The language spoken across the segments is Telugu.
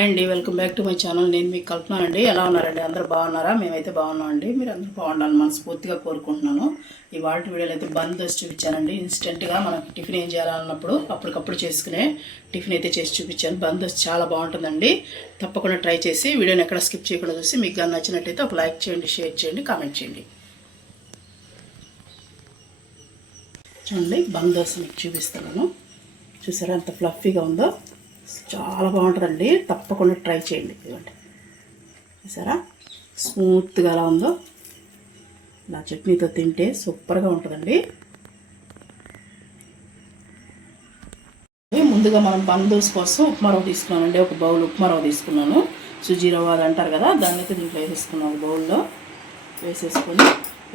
హాయ్ అండి, welcome back to my channel. నేను మీకు కల్పన అండి. ఎలా ఉన్నారండి? అందరూ బాగున్నారా? మేమైతే బాగున్నామండి. మీరు అందరూ బాగుండాలని మనస్ఫూర్తిగా కోరుకుంటున్నాను. ఈ వాటి వీడియోలో అయితే బంద్ దోశ చూపించానండి. ఇన్స్టెంట్గా మనకి టిఫిన్ ఏం చేయాలన్నప్పుడు అప్పటికప్పుడు చేసుకునే టిఫిన్ అయితే చేసి చూపించాను. బంద్ దోశ చాలా బాగుంటుందండి. తప్పకుండా ట్రై చేసి వీడియోని ఎక్కడ స్కిప్ చేయకుండా చూసి మీకు కానీ నచ్చినట్టయితే ఒక లైక్ చేయండి, షేర్ చేయండి, కామెంట్ చేయండి. చూడండి, బంద్ దోశ మీకు చూపిస్తున్నాను. చూసారా ఎంత ఫ్లఫీగా ఉందో? చాలా బాగుంటుందండి. తప్పకుండా ట్రై చేయండి. ఇదిగోండి, చూసారా స్మూత్గా ఎలా ఉందో? ఇలా చట్నీతో తింటే సూపర్గా ఉంటుందండి. ముందుగా మనం బంద్ దోశ కోసం ఉప్మా రవ్వ తీసుకున్నానండి. ఒక బౌల్ ఉప్మా రవ్వ తీసుకున్నాను. సుజీ రవ్వ అది అంటారు కదా, దాన్ని అయితే దీంట్లో వేసేసుకున్నాను. ఒక బౌల్లో వేసేసుకొని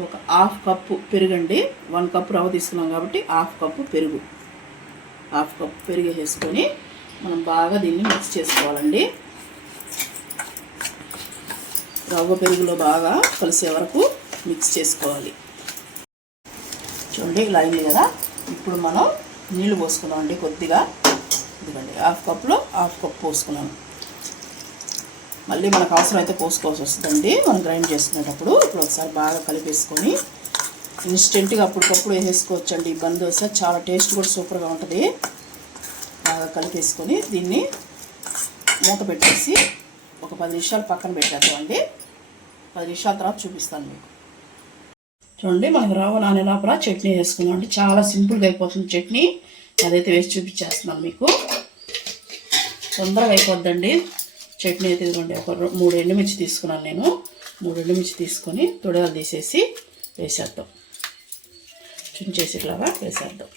ఒక హాఫ్ కప్పు పెరుగండి. 1 కప్పు రవ్వ తీసుకున్నాం కాబట్టి హాఫ్ కప్పు పెరుగు వేసేసుకొని మనం బాగా దీన్ని మిక్స్ చేసుకోవాలండి. రవ్వ పెరుగులో బాగా కలిసే వరకు మిక్స్ చేసుకోవాలి. చూడండి, ఇలా అయింది కదా. ఇప్పుడు మనం నీళ్ళు పోసుకున్నామండి కొద్దిగా. ఇదిగోండి, హాఫ్ కప్లో హాఫ్ కప్ పోసుకున్నాను. మళ్ళీ మనకు అవసరం అయితే పోసుకోవాల్సి వస్తుందండి మనం గ్రైండ్ చేసుకునేటప్పుడు. ఇప్పుడు ఒకసారి బాగా కలిపేసుకొని ఇన్స్టెంట్గా అప్పటికప్పుడు వేసేసుకోవచ్చండి. ఈ బంద్ దోశ చాలా టేస్ట్ కూడా సూపర్గా ఉంటుంది. బాగా కలిపేసుకొని దీన్ని మూత పెట్టేసి ఒక 10 నిమిషాలు పక్కన పెట్టేద్దామండి. 10 నిమిషాల తర్వాత చూపిస్తాను మీకు. చూడండి, మనకు రవ్వ నానే లోపల చట్నీ వేసుకున్నామండి. చాలా సింపుల్గా అయిపోతుంది చట్నీ. అదైతే వేసి చూపించేస్తున్నాను మీకు. తొందరగా అయిపోద్దండి చట్నీ అయితే. ఇదిగోండి, ఒక 3 ఎండుమిర్చి తీసుకున్నాను నేను. 3 ఎండుమిర్చి తీసుకొని తొడలు తీసేసి వేసేద్దాం. చుంచేసి ఇట్లాగా వేసేద్దాం.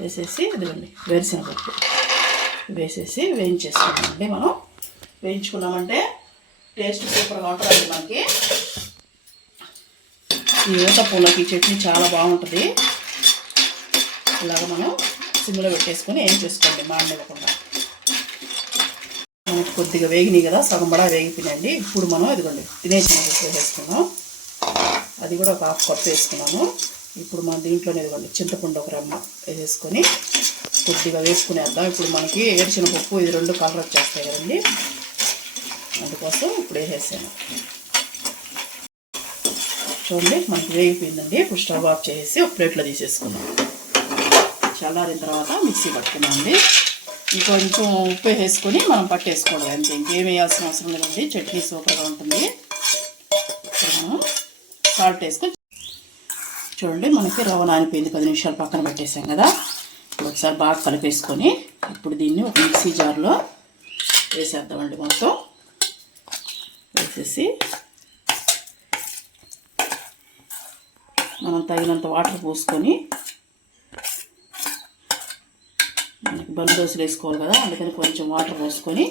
వేసేసి ఇదిగోండి వేరుశనగపప్పు వేసేసి వేయించేసుకున్నామండి. మనం వేయించుకున్నామంటే టేస్ట్ సూపర్గా ఉంటుందండి మనకి. ఈ ఊతపూలకి చట్నీ చాలా బాగుంటుంది. ఇలాగ మనం సిమ్లో పెట్టేసుకొని ఏం చేసుకోండి మాడనివ్వకుండా. మనకి కొద్దిగా వేగినాయి కదా, సగం బడా వేగిపోయినాయండి. ఇప్పుడు మనం ఇదిగోండి తినేసినప్పుడు వేసేసుకున్నాం. అది కూడా ఒక హాఫ్ కప్ వేసుకున్నాము. ఇప్పుడు మనం దీంట్లోనే ఇదిగోండి చింతపండు ఒక రెమ్మ వేసేసుకొని కొద్దిగా వేసుకునేద్దాం. ఇప్పుడు మనకి ఏరుశనగపప్పు ఇది 2 కలర్ వచ్చేస్తాయి కదండి, అందుకోసం ఇప్పుడు వేసేసాను. చూడండి, మనకి వేగిపోయిందండి. ఇప్పుడు స్టవ్ ఆఫ్ చేసి ఒక ప్లేట్లో తీసేసుకున్నాం. చల్లారిన తర్వాత మిక్సీ పట్టుకున్నామండి. ఇంకొంచెం ఉప్పు వేసుకొని మనం పట్టేసుకోవడం అంతే, ఇంకేం వేయాల్సిన అవసరం లేదండి. చట్నీ సూపర్గా ఉంటుంది. మనం సాల్ట్ వేసుకొని చూడండి, మనకి రవ్వ నానిపోయింది. 10 నిమిషాలు పక్కన పెట్టేసాం కదా. ఇప్పుడు ఒకసారి బాగా కలిపేసుకొని ఇప్పుడు దీన్ని ఒక మిక్సీ జార్లో వేసేద్దామండి. మొత్తం వేసేసి మనం తగినంత వాటర్ పోసుకొని, మనకి బంద్ దోశలు వేసుకోవాలి కదా, అందుకని కొంచెం వాటర్ పోసుకొని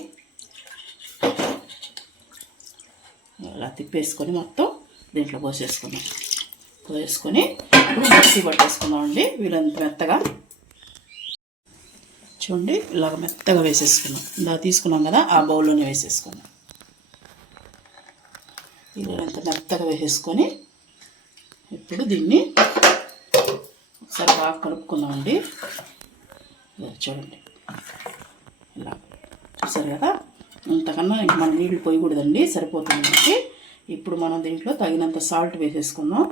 ఇలా తిప్పేసుకొని మొత్తం దీంట్లో పోసేసుకున్నాం. వేసుకొని ఇప్పుడు మిక్సీ పట్టేసుకున్నామండి. వీళ్ళంత మెత్తగా చూడండి, ఇలాగ మెత్తగా వేసేసుకున్నాం. ఇలా తీసుకున్నాం కదా, ఆ బౌల్లోనే వేసేసుకున్నాం. వీళ్ళంత మెత్తగా వేసేసుకొని ఇప్పుడు దీన్ని ఒకసారి బాగా కలుపుకుందామండి. చూడండి, ఇలా చూసారు కదా. ఇంతకన్నా ఇంక మనం నీళ్ళు పోయకూడదండి, సరిపోతుంది మనకి. ఇప్పుడు మనం దీంట్లో తగినంత సాల్ట్ వేసేసుకుందాం.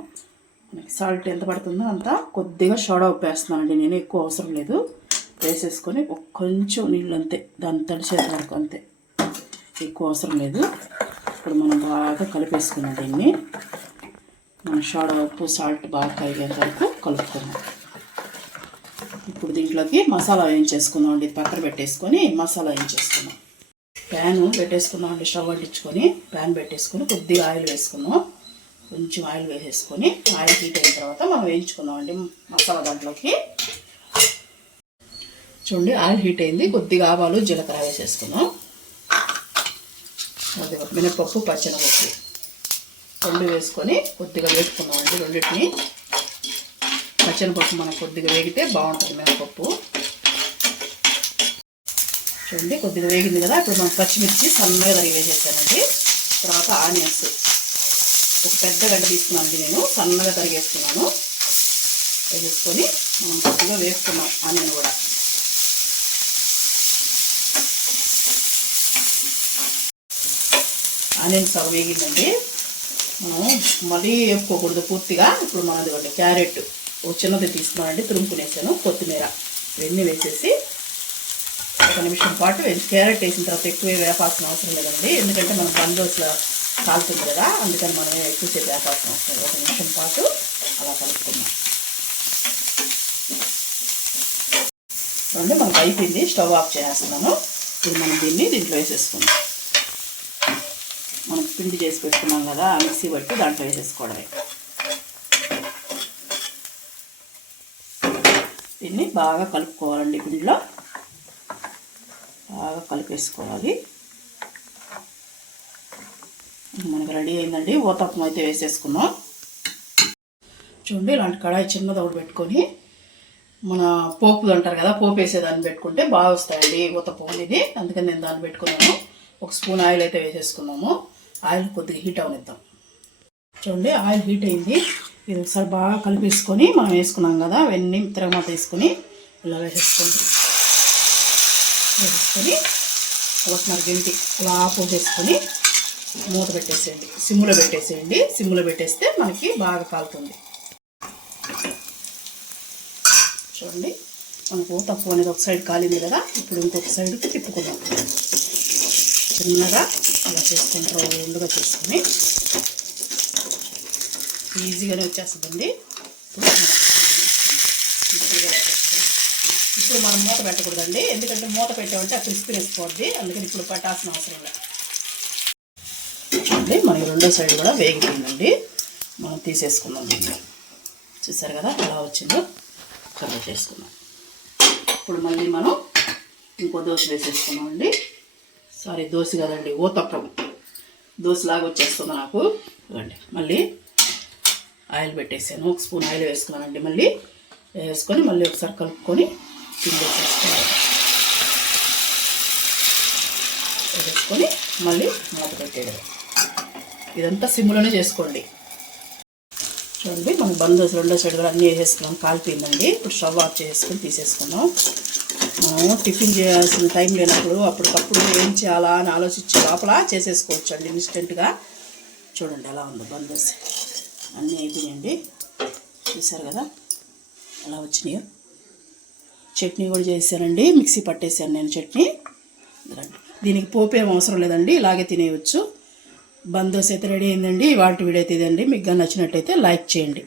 మనకి సాల్ట్ ఎంత పడుతుందో అంత. కొద్దిగా సోడా ఉప్పు వేస్తున్నానండి నేను, ఎక్కువ అవసరం లేదు. వేసేసుకొని కొంచెం నీళ్ళు అంతే, దాన్ని తడిచేంత వరకు అంతే, ఎక్కువ అవసరం లేదు. ఇప్పుడు మనం బాగా కలిపేసుకున్నాం దీన్ని. మనం సోడా ఉప్పు సాల్ట్ బాగా కరిగేంత వరకు కలుపుకున్నాం. ఇప్పుడు దీంట్లోకి మసాలా వేయించేసుకుందాం అండి. పక్కన పెట్టేసుకొని మసాలా వేయించేసుకున్నాం. ప్యాన్ పెట్టేసుకున్నాం అండి. స్టవ్ అంటించుకొని ప్యాన్ పెట్టేసుకొని కొద్దిగా ఆయిల్ వేసుకున్నాం. కొంచెం ఆయిల్ వేసేసుకొని ఆయిల్ హీట్ అయిన తర్వాత మనం వేయించుకుందాం అండి మసాలా దాంట్లోకి. చూడండి, ఆయిల్ హీట్ అయింది. కొద్దిగా ఆవాలు జీలకర్ర వేసేసుకున్నాం. అది మినపప్పు పచ్చెనపప్పు 2 వేసుకొని కొద్దిగా వేసుకున్నాం అండి. రెండింటిని పచ్చెనపప్పు మనకు కొద్దిగా వేగితే బాగుంటుంది మినపప్పు. చూడండి, కొద్దిగా వేగింది కదా. ఇప్పుడు మనం పచ్చిమిర్చి సన్నగా తరిగి వేసేసానండి. తర్వాత ఆనియన్స్ ఒక పెద్ద గడ్డ తీసుకున్నానండి నేను, సన్నగా తరిగేసుకున్నాను. వేసేసుకొని మనం కొద్దిగా వేసుకున్నాం ఆనియన్ కూడా. ఆనియన్స్ సగం వేగిందండి. మనం మళ్ళీ వేపుకోకూడదు పూర్తిగా. ఇప్పుడు మనం ఇదిగోండి క్యారెట్ ఒక చిన్నది తీసుకున్నానండి, తురుముకునేసాను. కొత్తిమీర ఇవన్నీ వేసేసి 1 నిమిషం పాటు క్యారెట్ వేసిన తర్వాత ఎక్కువ వేపాల్సిన అవసరం లేదండి, ఎందుకంటే మనం బందోస్లో కాలుతుంది కదా, అందుకని మనం ఎక్కువసేపు వేపాల్సిన అవసరం లేదు. 1 నిమిషం పాటు అలా కలుపుకున్నాం. మనకు అయిపోయింది, స్టవ్ ఆఫ్ చేస్తున్నాను. ఇప్పుడు మనం దీంట్లో వేసేసుకుందాం. మనం పిండి చేసి పెట్టుకున్నాం కదా, మిక్సీ బట్టి దాంట్లో వేసేసుకోవడమే. దీన్ని బాగా కలుపుకోవాలండి, పిండిలో బాగా కలిపేసుకోవాలి. మనకు రెడీ అయిందండి. ఊతప్పం అయితే వేసేసుకున్నాం. చూడండి, ఇలాంటి కడాయి చిన్నది ఒకటి పెట్టుకొని మన పోపు అంటారు కదా, పోపు వేసేదాన్ని పెట్టుకుంటే బాగా వస్తాయండి ఊతప్పం అనేది. అందుకని నేను దాన్ని పెట్టుకున్నాను. 1 స్పూన్ ఆయిల్ అయితే వేసేసుకున్నాము. ఆయిల్ కొద్దిగా హీట్ అవనిద్దాం. చూడండి, ఆయిల్ హీట్ అయింది. ఇది ఒకసారి బాగా కలిపేసుకొని మనం వేసుకున్నాం కదా, అవన్నీ తిరగమాత వేసుకొని ఇలా వేసేసుకొని ఒకటిన్నర గంటి అలా పోసేసుకొని మూత పెట్టేసేయండి. సిమ్లో పెట్టేసేయండి. సిమ్లో పెట్టేస్తే మనకి బాగా కాలుతుంది. చూడండి, మనకు ఊతప్పం అనేది ఒక సైడ్ కాలింది కదా, ఇప్పుడు ఇంకొక సైడ్కి తిప్పుకుందాం. చిన్నగా అలా చేసుకుంటారు, రౌండ్గా చేసుకొని ఈజీగానే వచ్చేస్తుందండి. ఇప్పుడు మనం మూత పెట్టకూడదండి, ఎందుకంటే మూత పెట్టామంటే ఆ క్రిస్పీనెస్ పోద్ది. అందుకని ఇప్పుడు పెట్టాల్సిన అవసరం లేదు. అంటే మన రెండో సైడ్ కూడా వేగిపోయిందండి. మనం తీసేసుకుందాం దీన్ని. చూసారు కదా ఎలా వచ్చిందో, కలర్ చేసుకుందాం. ఇప్పుడు మళ్ళీ మనం ఇంకో దోశ వేసేసుకున్నామండి. సారీ, దోశ కదండి, ఊతప్పం. దోశలాగా వచ్చేస్తుంది నాకు. మళ్ళీ ఆయిల్ పెట్టేసాను. 1 స్పూన్ ఆయిల్ వేసుకున్నానండి. మళ్ళీ వేసుకొని మళ్ళీ ఒకసారి కలుపుకొని పిండి వేసేసుకొని మళ్ళీ మూత పెట్టేయడం. ఇదంతా సిమ్లోనే చేసుకోండి. చూడండి, మనం బందోస్ రెండో సైడ్ కూడా అన్నీ వేసేసుకున్నాం. కాలిపోయిందండి. ఇప్పుడు స్టవ్ ఆఫ్ చేసుకొని తీసేసుకున్నాం. మనం టిఫిన్ చేయాల్సిన టైం లేనప్పుడు అప్పటికప్పుడు ఏం చేయాలా అని ఆలోచించే లోపల చేసేసుకోవచ్చు అండి ఇన్స్టెంట్గా. చూడండి ఎలా ఉందో బందోస్ అన్నీ అయిపోయినాయండి. చూసారు కదా ఎలా వచ్చినాయో. చట్నీ కూడా చేశానండి, మిక్సీ పట్టేసాను నేను చట్నీ. దీనికి పోపేం అవసరం లేదండి, ఇలాగే తినేయవచ్చు. బందోస్ అయితే రెడీ అయిందండి. ఇవాళ వీడియో అయితే ఇదండి. మీకు నచ్చినట్టయితే లైక్ చేయండి.